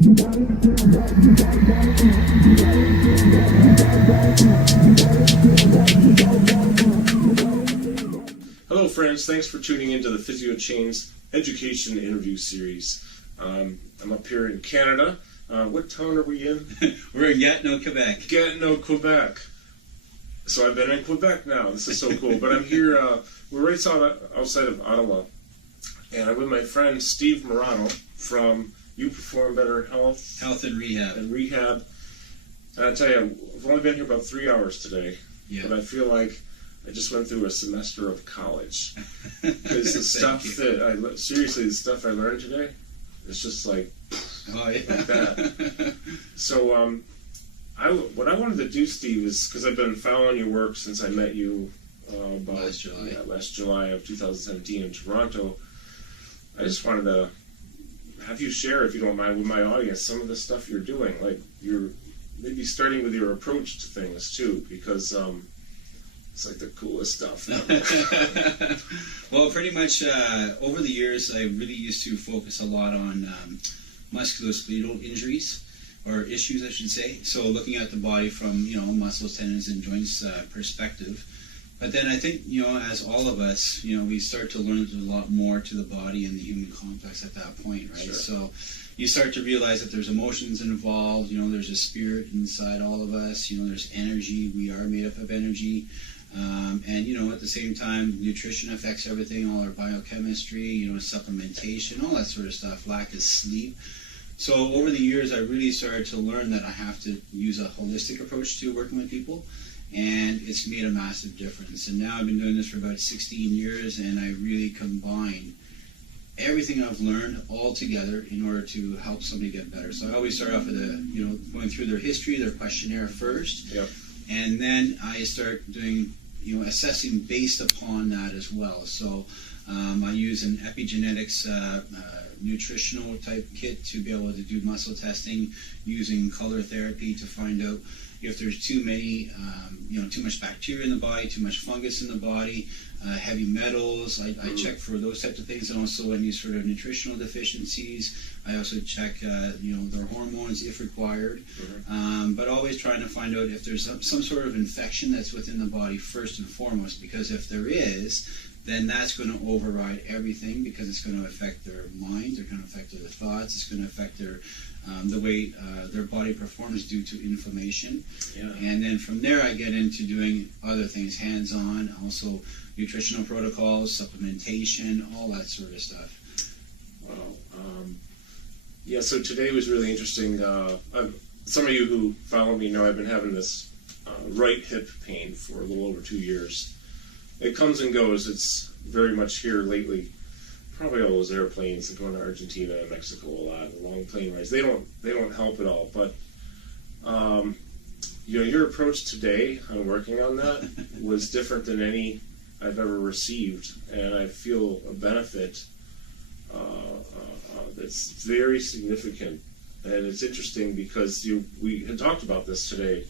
Hello friends, thanks for tuning into the Physio Chains Education Interview Series. I'm up here in Canada. What town are we in? We're in Gatineau, Quebec. Gatineau, Quebec. So I've been in Quebec now. This is so cool. But I'm here, we're right outside of Ottawa. And I'm with my friend Steve Moratto from You Perform Better Health. Health and Rehab. And Rehab. And I tell you, I've only been here about 3 hours today. Yeah. But I feel like I just went through a semester of college. Because the stuff seriously, the stuff I learned today, it's just like, like that. So, what I wanted to do, Steve, is, because I've been following your work since I met you about last July of 2017 in Toronto. I just wanted to have you share, if you don't mind, with my audience some of the stuff you're doing. Like, you're maybe starting with your approach to things, too, because it's like the coolest stuff. Well, pretty much over the years, I really used to focus a lot on musculoskeletal injuries, or issues, I should say. So looking at the body from, muscles, tendons, and joints perspective. But then I think, as all of us, we start to learn there's a lot more to the body and the human complex at that point, right? Sure. So you start to realize that there's emotions involved, there's a spirit inside all of us, there's energy, we are made up of energy. And at the same time, nutrition affects everything, all our biochemistry, supplementation, all that sort of stuff, lack of sleep. So over the years, I really started to learn that I have to use a holistic approach to working with people, and it's made a massive difference. And now I've been doing this for about 16 years, and I really combine everything I've learned all together in order to help somebody get better. So I always start off with going through their history, their questionnaire first, Yep. And then I start doing assessing based upon that as well. So I use an Epigenetics nutritional type kit to be able to do muscle testing, using color therapy to find out if there's too many, too much bacteria in the body, too much fungus in the body, heavy metals. I check for those types of things, and also any sort of nutritional deficiencies. I also check, their hormones if required, but always trying to find out if there's some sort of infection that's within the body first and foremost, because if there is, then that's going to override everything, because it's going to affect their minds, it's going to affect their thoughts, it's going to affect their the way their body performs due to inflammation. Yeah. And then from there I get into doing other things, hands-on, also nutritional protocols, supplementation, all that sort of stuff. Wow. Yeah, so today was really interesting. Some of you who follow me know I've been having this right hip pain for a little over 2 years. It comes and goes. It's very much here lately. Probably all those airplanes and going to Argentina and Mexico a lot, and long plane rides. They don't help at all. But your approach today on working on that was different than any I've ever received, and I feel a benefit that's very significant. And it's interesting because we had talked about this today: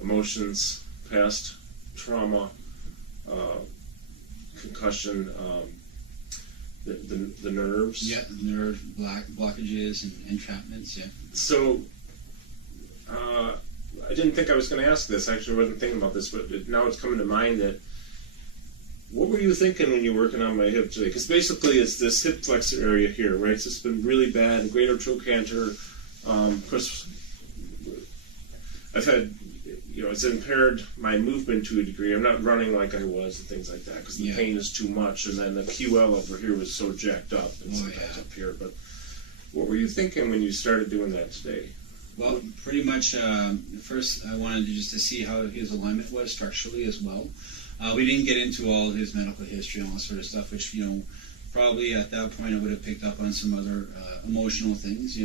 emotions, past trauma, concussion. The nerves. Yeah, nerve blockages and entrapments, yeah. So, I didn't think I was going to ask this. Actually, I wasn't thinking about this, but now it's coming to mind that, what were you thinking when you were working on my hip today? Because basically it's this hip flexor area here, right? So it's been really bad, greater trochanter. Of course, I've had, it's impaired my movement to a degree. I'm not running like I was and things like that because the pain is too much. And then the QL over here was so jacked up and sometimes up here. But what were you thinking when you started doing that today? Well, pretty much first I wanted just to see how his alignment was structurally as well. We didn't get into all of his medical history and all that sort of stuff, which, probably at that point I would have picked up on some other emotional things,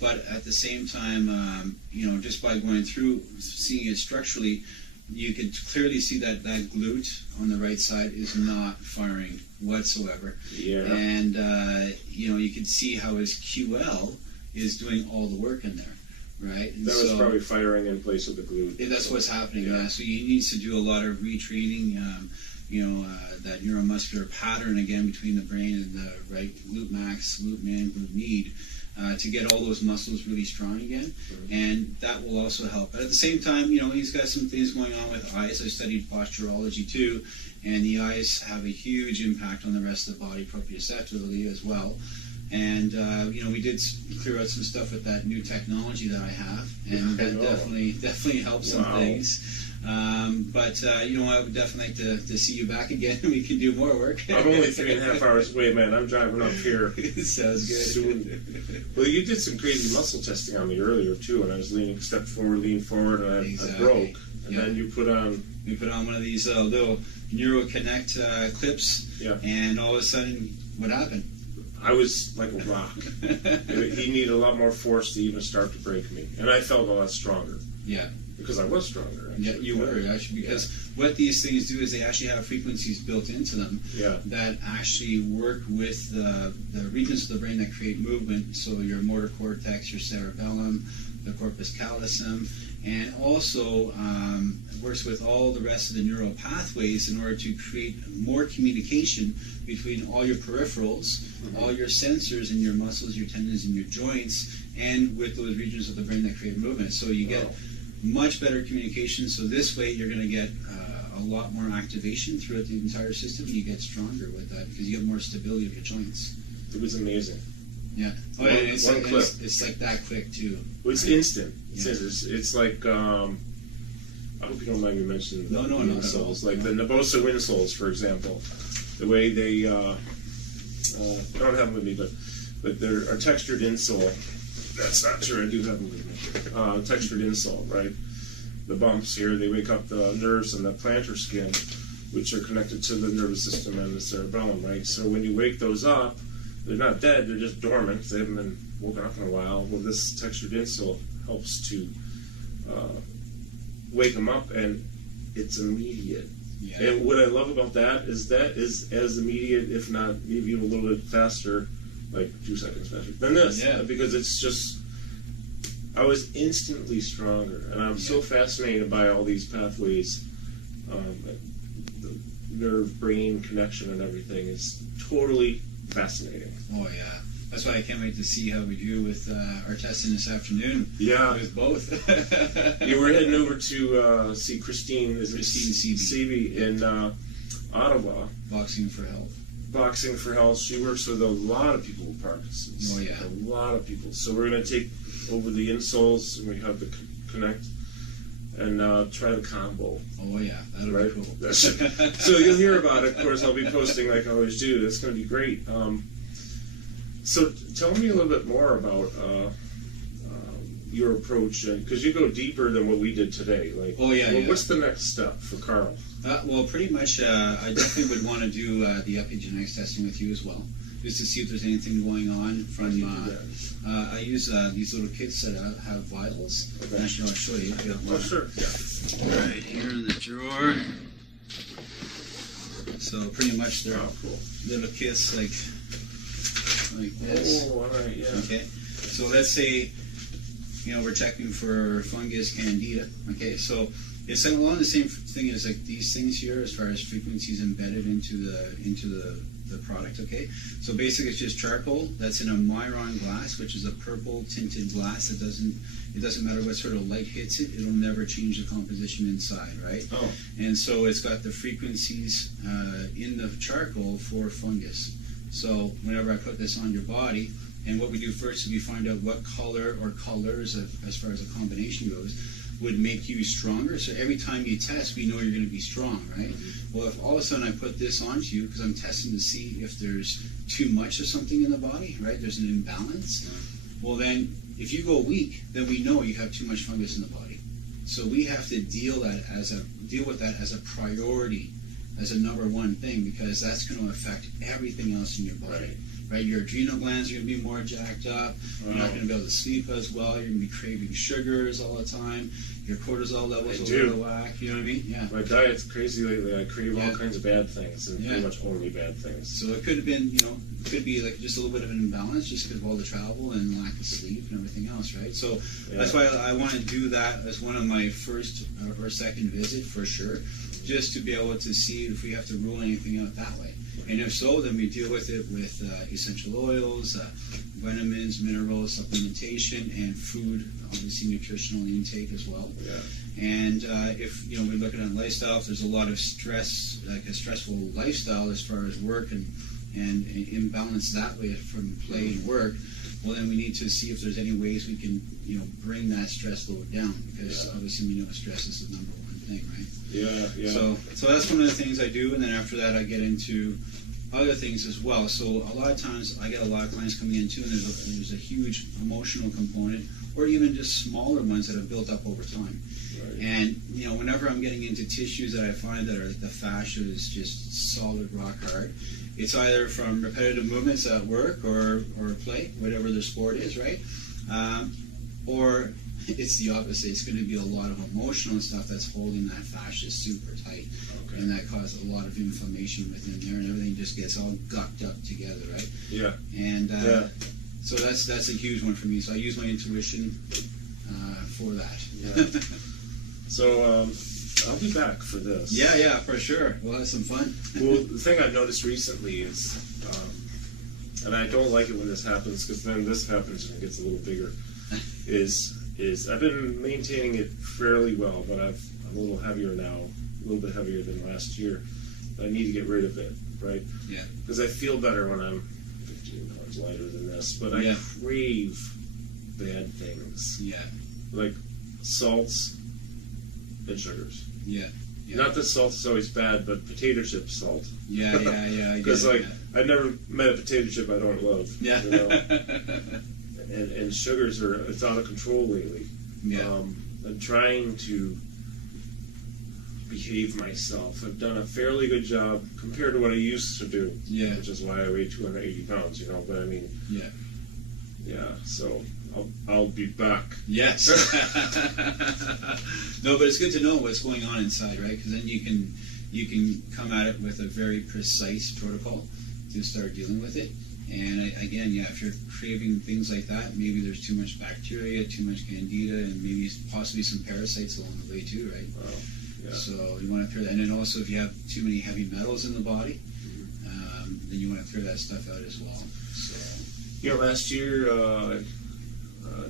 But at the same time, just by going through, seeing it structurally, you could clearly see that glute on the right side is not firing whatsoever. Yeah. And, you can see how his QL is doing all the work in there. Right? And that was probably firing in place of the glute. That's what's happening, yeah. So you need to do a lot of retraining, that neuromuscular pattern again between the brain and the right glute max, glute min, glute med, to get all those muscles really strong again, and that will also help. But at the same time, he's got some things going on with eyes. I studied posturology too, and the eyes have a huge impact on the rest of the body, proprioceptively as well. And we did clear out some stuff with that new technology that I have, and that definitely helps some things. But I would definitely like to see you back again. We can do more work. I'm only 3.5 hours away, man. I'm driving up here. Sounds good. Soon. Well, you did some crazy muscle testing on me earlier too, and I was stepped forward, leaned forward, and I broke. And then you put on. We put on one of these little NeuroConnect clips, and all of a sudden, what happened? I was like a rock. He needed a lot more force to even start to break me, and I felt a lot stronger. Yeah. Because I was stronger. Actually. Yeah, you were actually. Because what these things do is they actually have frequencies built into them that actually work with the regions of the brain that create movement. So your motor cortex, your cerebellum, the corpus callosum, and also works with all the rest of the neural pathways in order to create more communication between all your peripherals, all your sensors and your muscles, your tendons, and your joints, and with those regions of the brain that create movement. So you get much better communication. So this way you're going to get a lot more activation throughout the entire system, and you get stronger with that because you have more stability of your joints. It was amazing. Yeah. Oh, it's like that quick too. Well, it's instant. It's like I hope you don't mind me mentioning the insoles, like the Nabosa insoles, for example. The way they I don't have them with me, but there are textured insole. That's not true. I do have them with me. Textured insole, right? The bumps here, they wake up the nerves and the plantar skin, which are connected to the nervous system and the cerebellum, right? So when you wake those up, they're not dead, they're just dormant. They haven't been woken up in a while. Well, this textured insole helps to wake them up, and it's immediate. Yeah. And what I love about that is as immediate, if not maybe even a little bit faster, like 2 seconds faster than this. Yeah. Because it's just, I was instantly stronger, and I'm so fascinated by all these pathways. The nerve-brain connection and everything is totally fascinating. Oh yeah, that's why I can't wait to see how we do with our testing this afternoon. Yeah, with both. We're heading over to see Christine Seavey in Ottawa. Boxing for Health. Boxing for Health. She works with a lot of people with Parkinson's. Oh yeah, a lot of people. So we're going to take over the insoles, and we have the Connect, and try the combo. Oh yeah, that'll be cool. So you'll hear about it. Of course, I'll be posting like I always do. It's going to be great. So tell me a little bit more about your approach, because you go deeper than what we did today. Like, what's the next step for Carl? Well, pretty much, I definitely would want to do the epigenetics testing with you as well, just to see if there's anything going on from. I use these little kits that have vitals. Okay. Actually, I'll show you. Oh, sure. Yeah. Right here in the drawer. So pretty much they're little kits like this. Oh, all right, yeah. Okay. So let's say we're checking for fungus, candida. Okay. So it's along the same thing as like these things here, as far as frequencies embedded into the product. Okay, so basically it's just charcoal that's in a Myron glass, which is a purple tinted glass that it doesn't matter what sort of light hits it, it'll never change the composition inside, right? Oh. And so it's got the frequencies in the charcoal for fungus. So whenever I put this on your body, and what we do first is we find out what color or colors, as far as the combination goes, would make you stronger. So every time you test, we know you're going to be strong, right? Mm-hmm. Well, if all of a sudden I put this onto you, because I'm testing to see if there's too much of something in the body, right? There's an imbalance. Mm-hmm. Well, then if you go weak, then we know you have too much fungus in the body. So we have to deal with that as a priority, as a number one thing, because that's going to affect everything else in your body. Right, your adrenal glands are going to be more jacked up. You're not going to be able to sleep as well. You're going to be craving sugars all the time. Your cortisol levels are out of whack. You know what I mean? Yeah. My diet's crazy lately. I crave all kinds of bad things, and pretty much only bad things. So it could have been, could be like just a little bit of an imbalance just because of all the travel and lack of sleep and everything else, right? So that's why I want to do that as one of my first or second visit for sure, just to be able to see if we have to rule anything out that way. And if so, then we deal with it with essential oils, vitamins, minerals, supplementation, and food, obviously nutritional intake as well. Yeah. And if we're looking at lifestyle, if there's a lot of stress, like a stressful lifestyle as far as work and imbalance that way from play and work, well then we need to see if there's any ways we can bring that stress load down, because obviously stress is the number one thing, right? Yeah. So that's one of the things I do, and then after that I get into other things as well. So a lot of times I get a lot of clients coming in too, and there's a huge emotional component, or even just smaller ones that have built up over time. Right. And whenever I'm getting into tissues that I find that are the fascia is just solid rock hard, it's either from repetitive movements at work or play, whatever the sport is, right? Or it's the opposite. It's going to be a lot of emotional stuff that's holding that fascia super tight. Okay. And that causes a lot of inflammation within there, and everything just gets all gucked up together, right? Yeah. And so that's a huge one for me. So I use my intuition for that. Yeah. So I'll be back for this. Yeah, for sure. We'll have some fun. Well, the thing I've noticed recently is, and I don't like it when this happens, because then this happens and it gets a little bigger, is I've been maintaining it fairly well, but I'm a little heavier now, a little bit heavier than last year. I need to get rid of it, right? Yeah. Because I feel better when I'm 15 pounds lighter than this, but I crave bad things. Yeah. Like salts and sugars. Yeah. Not that salt is always bad, but potato chip salt. Yeah. Because I've never met a potato chip I don't love. Yeah. And sugars it's out of control lately. Yeah. I'm trying to behave myself. I've done a fairly good job compared to what I used to do. Yeah. Which is why I weigh 280 pounds. But I mean. Yeah. Yeah. So I'll be back. Yes. No, but it's good to know what's going on inside, right? Because then you can come at it with a very precise protocol to start dealing with it. And again, if you're craving things like that, maybe there's too much bacteria, too much candida, and maybe possibly some parasites along the way too, right? Wow. Yeah. So you want to clear that. And then also, if you have too many heavy metals in the body, then you want to clear that stuff out as well. So. Last year,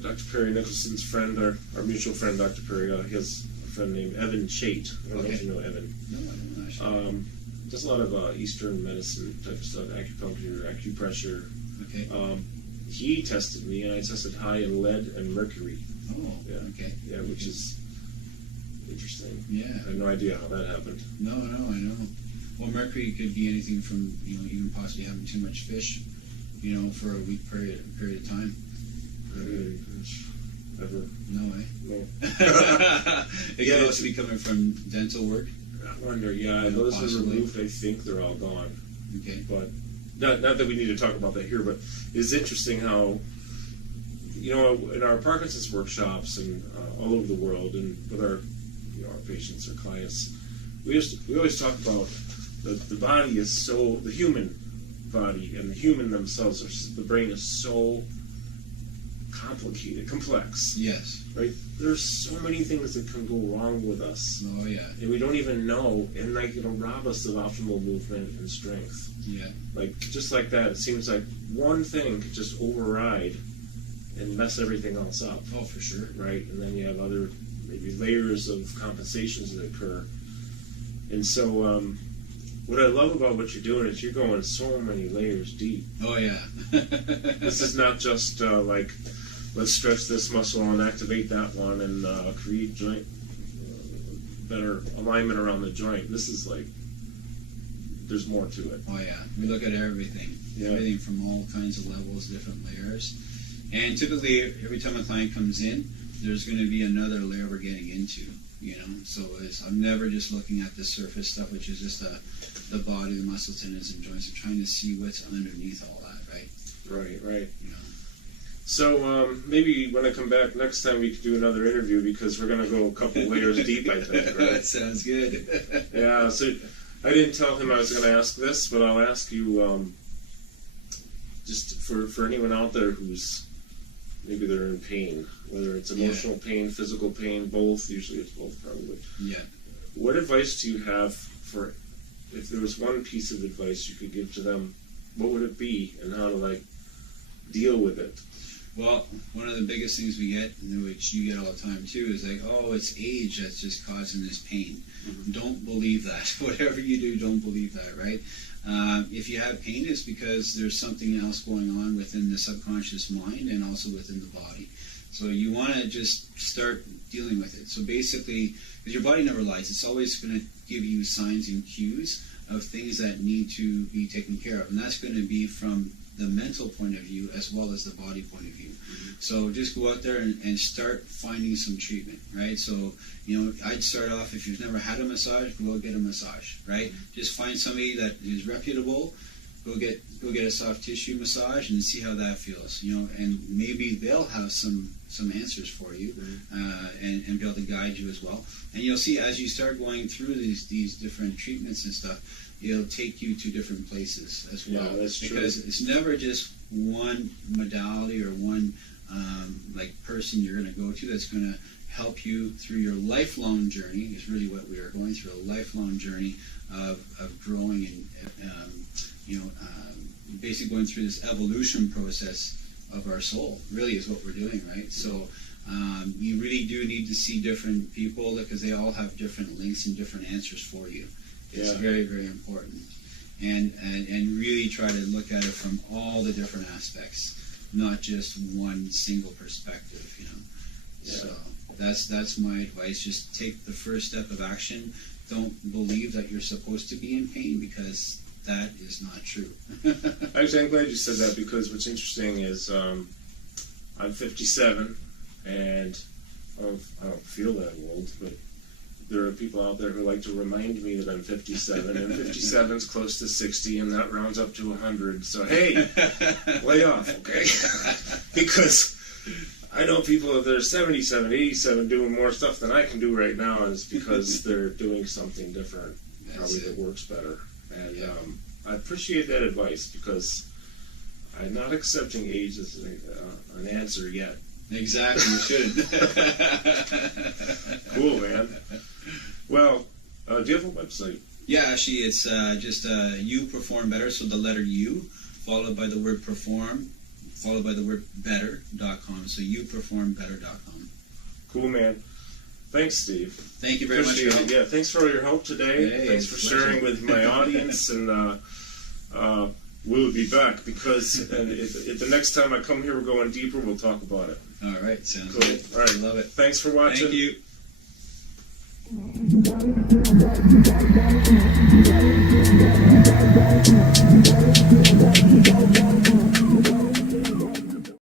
Dr. Perry Nicholson's friend, our mutual friend, Dr. Perry, he has a friend named Evan Chait. I don't know if you know Evan. No, I don't actually. Does a lot of Eastern medicine type of stuff, acupuncture, acupressure. Okay. He tested me, and I tested high in lead and mercury. Oh, yeah. Okay. Yeah, which is interesting. Yeah. I have no idea how that happened. No, I know. Well, mercury could be anything from, even possibly having too much fish, for a week period of time. Ever? No way. No. It could also be coming from dental work. I wonder. Yeah, I know this been removed. I think they're all gone. Okay. But not that we need to talk about that here. But it's interesting how in our Parkinson's workshops and all over the world, and with our our patients or clients, we always talk about the body is so, the human body and the human themselves the brain is so complicated, complex. Yes. Right? There's so many things that can go wrong with us. Oh yeah. And we don't even know, and it'll rob us of optimal movement and strength. Yeah. Just like that, it seems like one thing could just override and mess everything else up. Oh, for sure. Right? And then you have other maybe layers of compensations that occur. And so what I love about what you're doing is you're going so many layers deep. Oh yeah. This is not just let's stretch this muscle and activate that one and create joint better alignment around the joint. This is there's more to it. Oh yeah, we look at everything. Yeah. Everything from all kinds of levels, different layers. And typically, every time a client comes in, there's going to be another layer we're getting into. So I'm never just looking at the surface stuff, which is just the body, the muscle, tendons, and joints. I'm trying to see what's underneath all that, right? Right. So maybe when I come back next time, we could do another interview, because we're going to go a couple layers deep, I think. Right? That sounds good. Yeah. So I didn't tell him I was going to ask this, but I'll ask you just for anyone out there who's maybe they're in pain, whether it's emotional pain, physical pain, both. Usually it's both, probably. Yeah. What advice do you have for, if there was one piece of advice you could give to them, what would it be, and how to deal with it? Well, one of the biggest things we get, which you get all the time too, is like, oh, it's age that's just causing this pain. Mm-hmm. Don't believe that. Whatever you do, don't believe that, right? If you have pain, it's because there's something else going on within the subconscious mind and also within the body. So you want to just start dealing with it. So basically, because your body never lies, it's always going to give you signs and cues of things that need to be taken care of. And that's going to be from the mental point of view as well as the body point of view. Mm-hmm. So just go out there and start finding some treatment, right? So, I'd start off, if you've never had a massage, go get a massage, right? Mm-hmm. Just find somebody that is reputable, go get a soft tissue massage and see how that feels, and maybe they'll have some answers for you, mm-hmm. and be able to guide you as well. And you'll see as you start going through these different treatments and stuff, it'll take you to different places as well. Yeah, that's true. Because it's never just one modality or one person you're going to go to that's going to help you through your lifelong journey. Is really what we are going through, a lifelong journey of growing and basically going through this evolution process of our soul. Really is what we're doing, right? So you really do need to see different people because they all have different links and different answers for you. It's very, very important. And really try to look at it from all the different aspects, not just one single perspective, Yeah. So that's my advice. Just take the first step of action. Don't believe that you're supposed to be in pain because that is not true. Actually, I'm glad you said that because what's interesting is I'm 57 and I don't feel that old, but there are people out there who like to remind me that I'm 57, and 57 is close to 60, and that rounds up to 100. So, hey, lay off, okay? Because I know people that are 77, 87 doing more stuff than I can do right now, and it's because they're doing something different, probably that works better. And I appreciate that advice because I'm not accepting age as an answer yet. Exactly, you shouldn't. Cool, man. Well, do you have a website? Yeah, actually, it's just You Perform Better, so the letter U, followed by the word perform, followed by the word better.com, so youperformbetter.com. Cool, man. Thanks, Steve. Thank you very much for your help. Yeah, thanks for all your help today. Hey, thanks for sharing with my audience, and we'll be back because if the next time I come here, we're going deeper. We'll talk about it. All right, sounds cool. Good. All right, love it. Thanks for watching. Thank you.